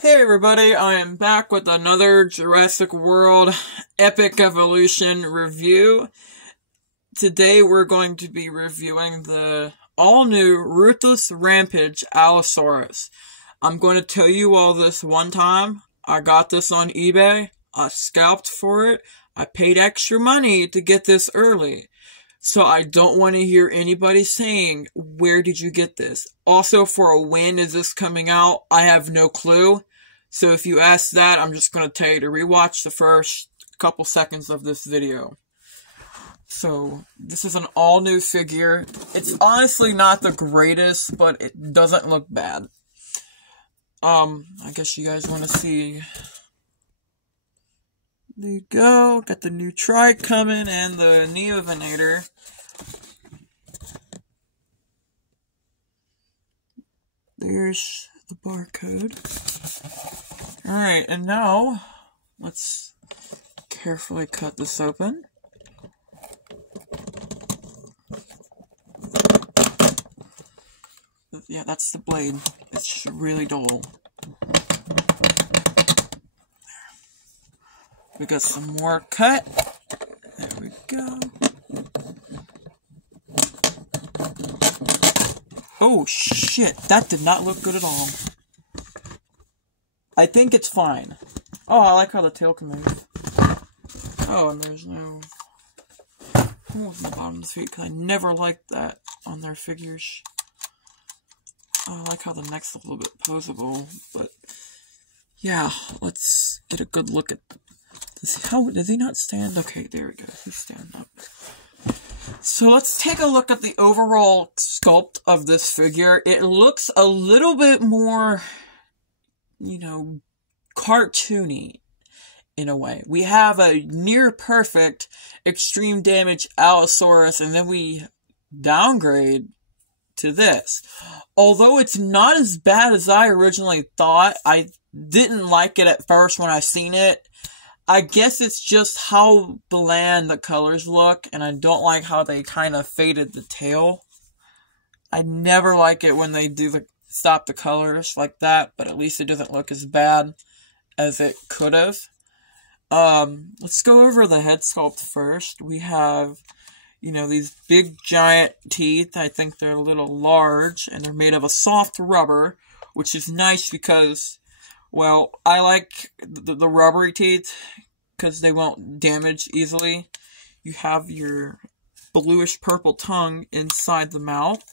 Hey everybody, I am back with another Jurassic World Epic Evolution review. Today we're going to be reviewing the all-new Ruthless Rampage Allosaurus. I'm going to tell you all this one time. I got this on eBay. I scalped for it. I paid extra money to get this early. So I don't want to hear anybody saying, where did you get this? Also, for when is this coming out? I have no clue. So if you ask that, I'm just going to tell you to rewatch the first couple seconds of this video. So, this is an all-new figure. It's honestly not the greatest, but it doesn't look bad. I guess you guys want to see. There you go. Got the new trike coming and the Neovinator. There's the barcode. Alright, and now, let's carefully cut this open. Yeah, that's the blade. It's just really dull. We got some more cut. There we go. Oh shit, that did not look good at all. I think it's fine. Oh, I like how the tail can move. Oh, and there's no holes in the bottom of the feet, because I never liked that on their figures. Oh, I like how the neck's a little bit posable, but yeah, let's get a good look at does he not stand? Okay, there we go. He's standing up. So let's take a look at the overall sculpt of this figure. It looks a little bit more, cartoony in a way. We have a near perfect extreme damage Allosaurus, and then we downgrade to this. Although it's not as bad as I originally thought, I didn't like it at first when I seen it. I guess it's just how bland the colors look, and I don't like how they kind of faded the tail. I never like it when they do stop the colors like that, but at least it doesn't look as bad as it could have. Let's go over the head sculpt first. We have, these big giant teeth. I think they're a little large, and they're made of a soft rubber, which is nice because, well, I like the rubbery teeth because they won't damage easily. You have your bluish purple tongue inside the mouth.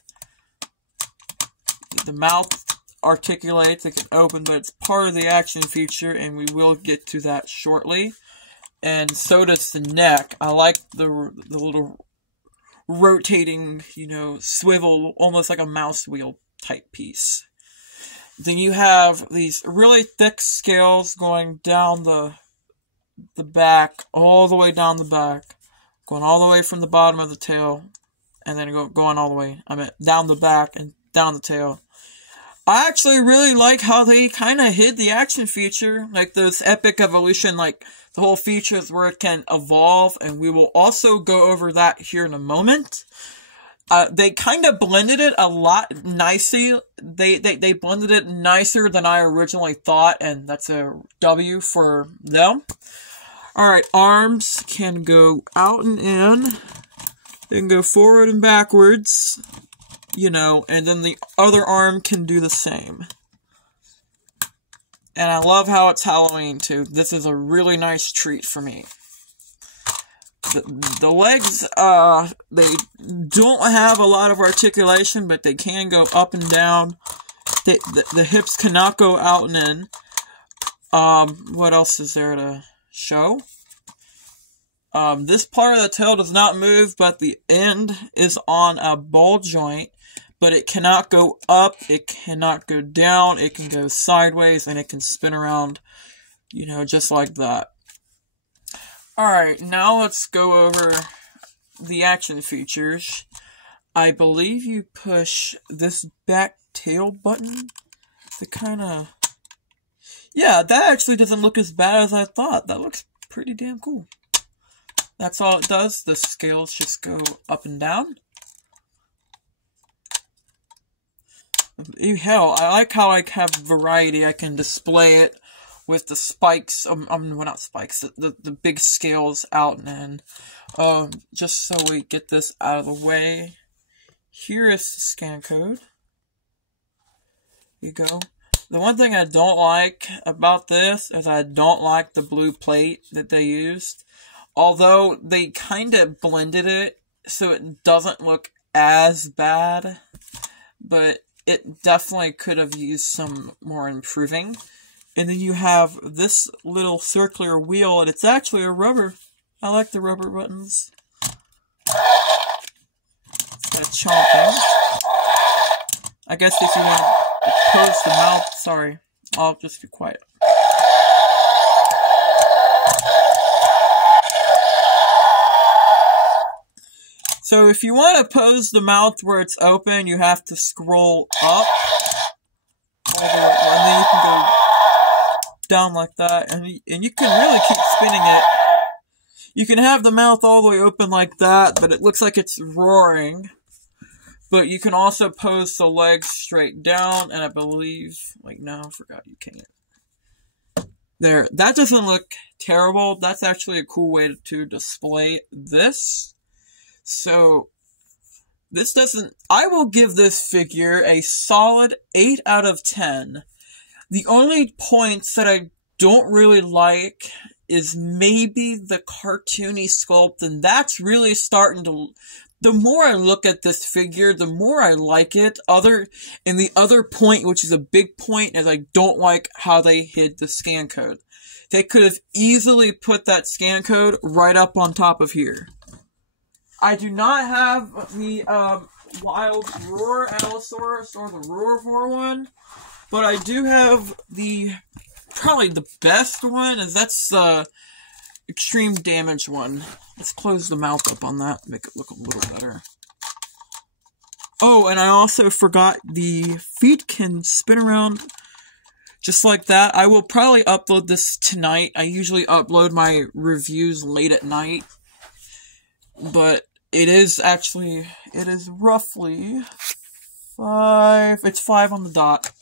The mouth articulates, it can open, but it's part of the action feature, and we will get to that shortly. And so does the neck. I like the little rotating, swivel, almost like a mouse wheel type piece. Then you have these really thick scales going down the back, all the way down the back, going all the way from the bottom of the tail, and then going all the way, down the back and down the tail. I actually really like how they kind of hid the action feature, like those Epic Evolution, like the whole features where it can evolve, and we will also go over that here in a moment. They kind of blended it a lot nicely. They blended it nicer than I originally thought, and that's a W for them. Alright, arms can go out and in. They can go forward and backwards, and then the other arm can do the same. And I love how it's Halloween, too. This is a really nice treat for me. The legs, they don't have a lot of articulation, but they can go up and down. The hips cannot go out and in. What else is there to show? This part of the tail does not move, but the end is on a ball joint. But it cannot go up, it cannot go down, it can go sideways, and it can spin around, just like that. Alright, now let's go over the action features. I believe you push this back tail button to kind of... Yeah, that actually doesn't look as bad as I thought. That looks pretty damn cool. That's all it does. The scales just go up and down. Hell, I like how I have variety. I can display it with the spikes, well, not spikes, the big scales out and in. Just so we get this out of the way, here is the scan code. Here you go. The one thing I don't like about this is I don't like the blue plate that they used. Although they kind of blended it so it doesn't look as bad, but it definitely could have used some more improving. And then you have this little circular wheel, and it's actually a rubber. I like the rubber buttons. It's kind of chomping. I guess if you want to pose the mouth, sorry, I'll just be quiet. So if you want to pose the mouth where it's open, you have to scroll up all the way, and then you can go down like that, and you can really keep spinning it. You can have the mouth all the way open like that, but it looks like it's roaring. But you can also pose the legs straight down, and I believe, like, no, I forgot you can't. There, that doesn't look terrible. That's actually a cool way to display this. So, this doesn't, I will give this figure a solid 8 out of 10. The only points that I don't really like is maybe the cartoony sculpt, and that's really starting to, the more I look at this figure, the more I like it. And the other point, which is a big point, is I don't like how they hid the scan code. They could have easily put that scan code right up on top of here. I do not have the Wild Roar Allosaurus or the Roarvor one, but I do have probably the best one, is that's the Extreme Damage one. Let's close the mouth up on that, make it look a little better. Oh, and I also forgot the feet can spin around just like that. I will probably upload this tonight. I usually upload my reviews late at night. But it is roughly 5, it's 5 on the dot.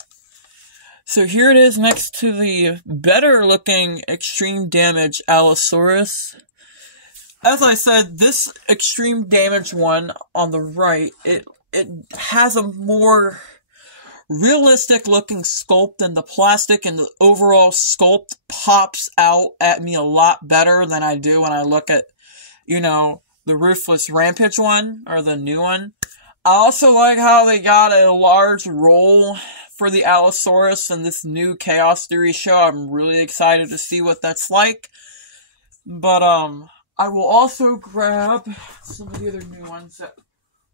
So here it is next to the better looking Extreme Damage Allosaurus. As I said, this Extreme Damage one on the right, it has a more realistic looking sculpt, and the plastic and the overall sculpt pops out at me a lot better than I do when I look at, you know, the Ruthless Rampage one, or the new one. I also like how they got a large roll for the Allosaurus in this new Chaos Theory show. I'm really excited to see what that's like. But, I will also grab some of the other new ones that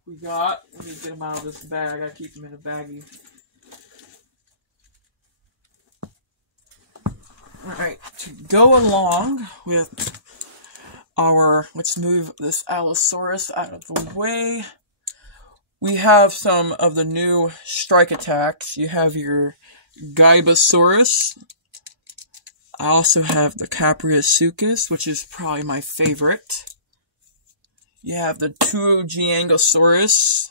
we got. Let me get them out of this bag. I keep them in a baggie. Alright, to go along with let's move this Allosaurus out of the way. We have some of the new strike attacks. You have your Gybosaurus. I also have the Capriosuchus, which is probably my favorite. You have the Tuojiangosaurus.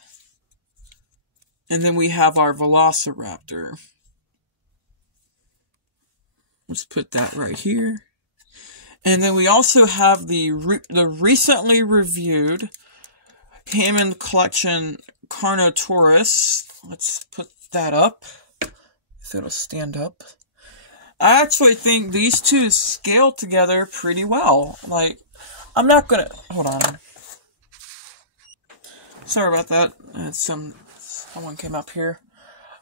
And then we have our Velociraptor. Let's put that right here. And then we also have the recently reviewed Hammond Collection Carnotaurus. Let's put that up, if it'll stand up. I actually think these two scale together pretty well. Like, I'm not gonna, hold on. Sorry about that. Someone came up here.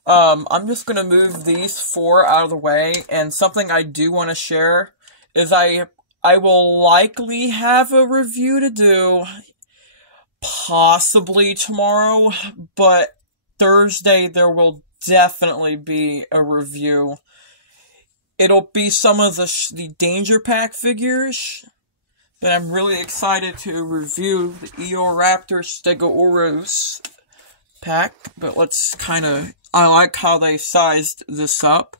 I'm just gonna move these 4 out of the way, and something I do want to share is I will likely have a review to do, possibly tomorrow, but Thursday there will definitely be a review. It'll be some of the Danger Pack figures that I'm really excited to review, the Eoraptor Stegosaurus pack, but I like how they sized this up.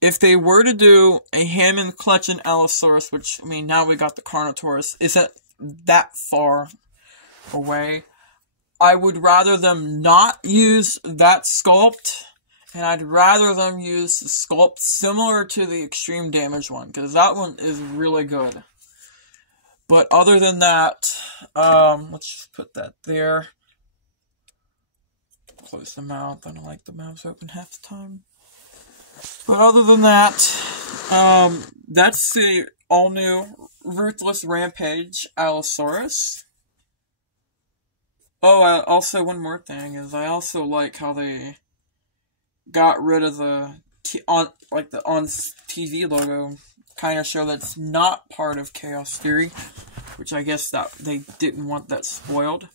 If they were to do a Hammond Collection Allosaurus, which, I mean, now we got the Carnotaurus, isn't that far away, I would rather them not use that sculpt And I'd rather them use the sculpt similar to the extreme damage one, because that one is really good. But other than that, let's just put that there. Close the mouth. I don't like the mouths open half the time. But other than that, that's the all-new Ruthless Rampage Allosaurus. Oh, also one more thing is I also like how they got rid of the on TV logo, kind of show that's not part of Chaos Theory, which I guess that they didn't want that spoiled.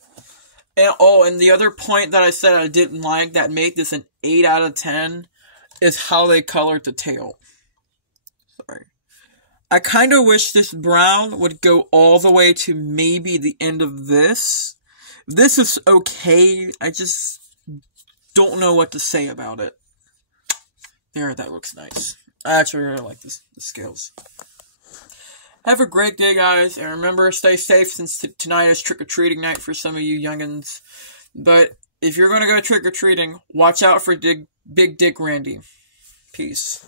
And and the other point that I said I didn't like that made this an 8 out of 10 is how they colored the tail. Sorry. I kind of wish this brown would go all the way to maybe the end of this. This is okay. I just don't know what to say about it. There, that looks nice. I actually really like the scales. Have a great day, guys, and remember, stay safe since tonight is trick-or-treating night for some of you youngins. But if you're going to go trick-or-treating, watch out for Big Dick Randy. Peace.